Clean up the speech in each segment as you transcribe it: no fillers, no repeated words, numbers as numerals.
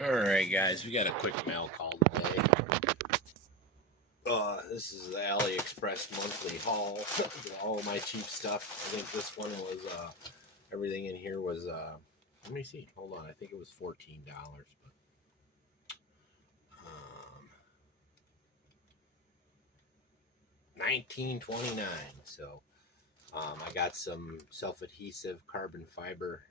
Alright guys, we got a quick mail call today. This is the AliExpress monthly haul. All of my cheap stuff. I think this one was, everything in here was, let me see, hold on, I think it was $14, but, $19.29. So, I got some self-adhesive carbon fiber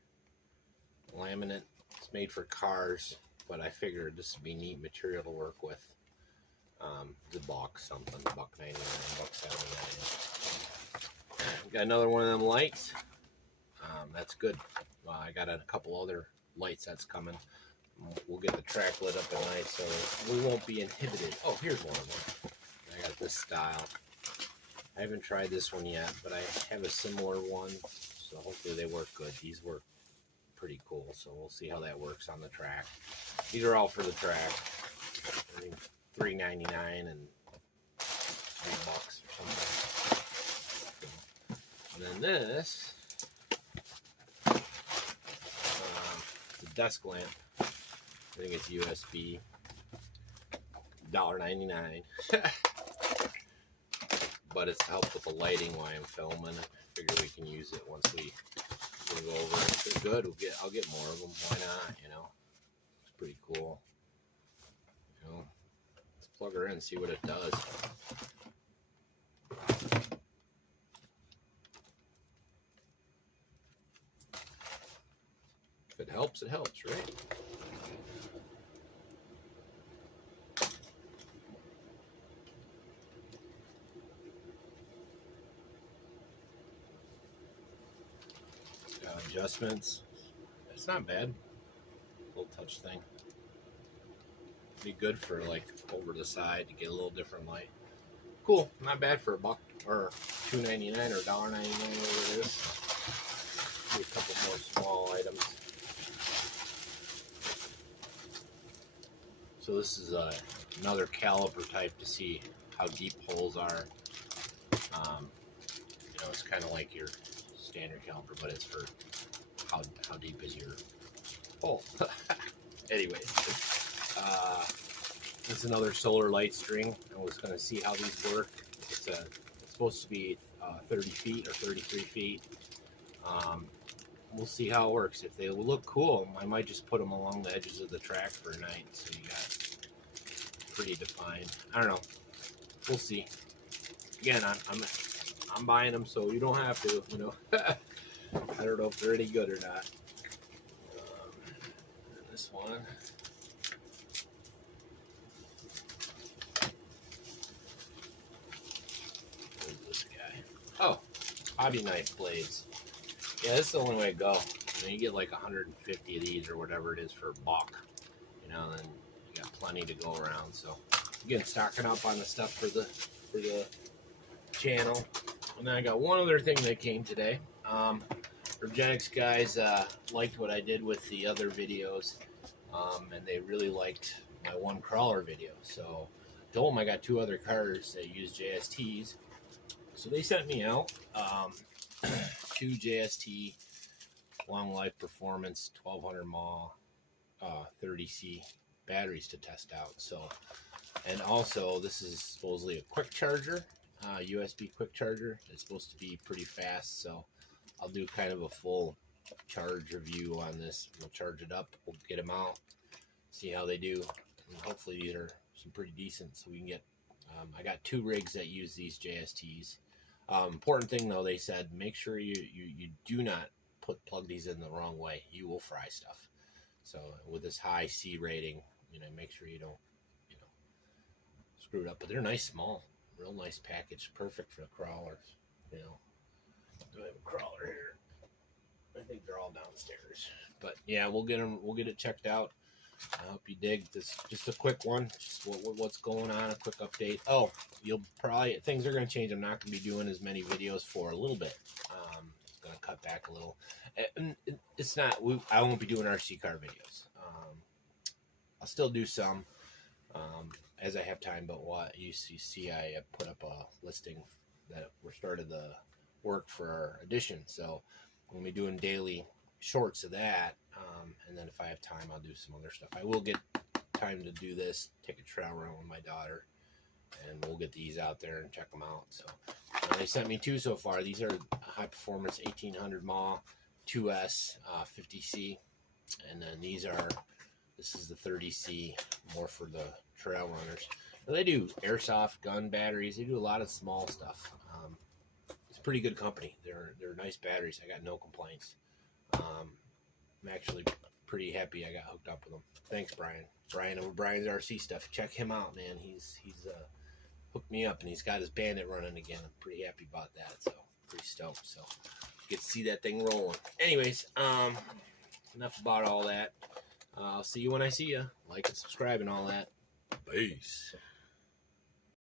laminate. It's made for cars, but I figured this would be neat material to work with. The box something, $1.99, $1.79. Got another one of them lights. That's good. I got a couple other lights that's coming. We'll get the track lit up at night, so we won't be inhibited. Oh, here's one of them. I got this style. I haven't tried this one yet, but I have a similar one, so hopefully they work good. These work pretty cool, so we'll see how that works on the track. These are all for the track. I think $3.99 and $3 or something. And then this, the desk lamp. I think it's USB. $1.99. But it's to help with the lighting while I'm filming. I figure we can use it once we go over it. If they're good, I'll get more of them. Why not? You know, it's pretty cool. You know, let's plug her in and see what it does. If it helps, right? Adjustments. It's not bad. Little touch thing. Be good for like over the side to get a little different light. Cool. Not bad for $1 or $2.99 or $1.99, whatever it is. Do a couple more small items. So this is another caliper type to see how deep holes are. You know, it's kind of like your standard caliper, but it's for how deep is your hole. Anyways, it's another solar light string. I was going to see how these work. It's supposed to be 30 feet or 33 feet. We'll see how it works. If they look cool, I might just put them along the edges of the track for a night, so you got pretty defined. I don't know. We'll see. Again, I'm buying them, so you don't have to. You know, I don't know if they're any good or not. This one. Where's this guy? Oh, hobby knife blades. Yeah, this is the only way to go. You know, you get like 150 of these or whatever it is for $1. You know, then you got plenty to go around. So again, stocking up on the stuff for the channel. And then I got one other thing that came today. URGENEX guys liked what I did with the other videos, and they really liked my one crawler video. So I told them I got 2 other cars that use JSTs. So they sent me out 2 JST long life performance 1200 mAh 30C batteries to test out. So, and also this is supposedly a quick charger, USB quick charger. It's supposed to be pretty fast, so I'll do kind of a full charge review on this. We'll charge it up, we'll get them out, see how they do, and hopefully these are some pretty decent, so we can get I got 2 rigs that use these JSTs. Important thing though, they said make sure you do not plug these in the wrong way. You will fry stuff. So with this high C rating, you know, make sure you don't, you know, screw it up. But they're nice, small, real nice package, perfect for the crawlers. You know, do I have a crawler here? I think they're all downstairs. But yeah, we'll get them. We'll get it checked out. I hope you dig this. Just a quick one. Just what's going on. A quick update. Oh, you'll probably, things are going to change. I'm not going to be doing as many videos for a little bit. It's going to cut back a little. And it's not. I won't be doing RC car videos. I'll still do some as I have time. But what you see, I put up a listing that we're started the work for our edition. So we'll be doing daily shorts of that, and then if I have time, I'll do some other stuff. I will get time to do this, take a trail run with my daughter, and we'll get these out there and check them out. So they sent me 2 so far. These are high performance 1800 mAh 2S 50C, and then this is the 30C, more for the trail runners. Now, they do airsoft gun batteries. They do a lot of small stuff. It's a pretty good company. They're nice batteries. I got no complaints. I'm actually pretty happy I got hooked up with them. Thanks, Brian. Brian over Brian's RC Stuff. Check him out, man. He's hooked me up, and he's got his Bandit running again. I'm pretty happy about that. So pretty stoked. So get to see that thing rolling. Anyways, enough about all that. I'll see you when I see you. Like and subscribe and all that. Peace.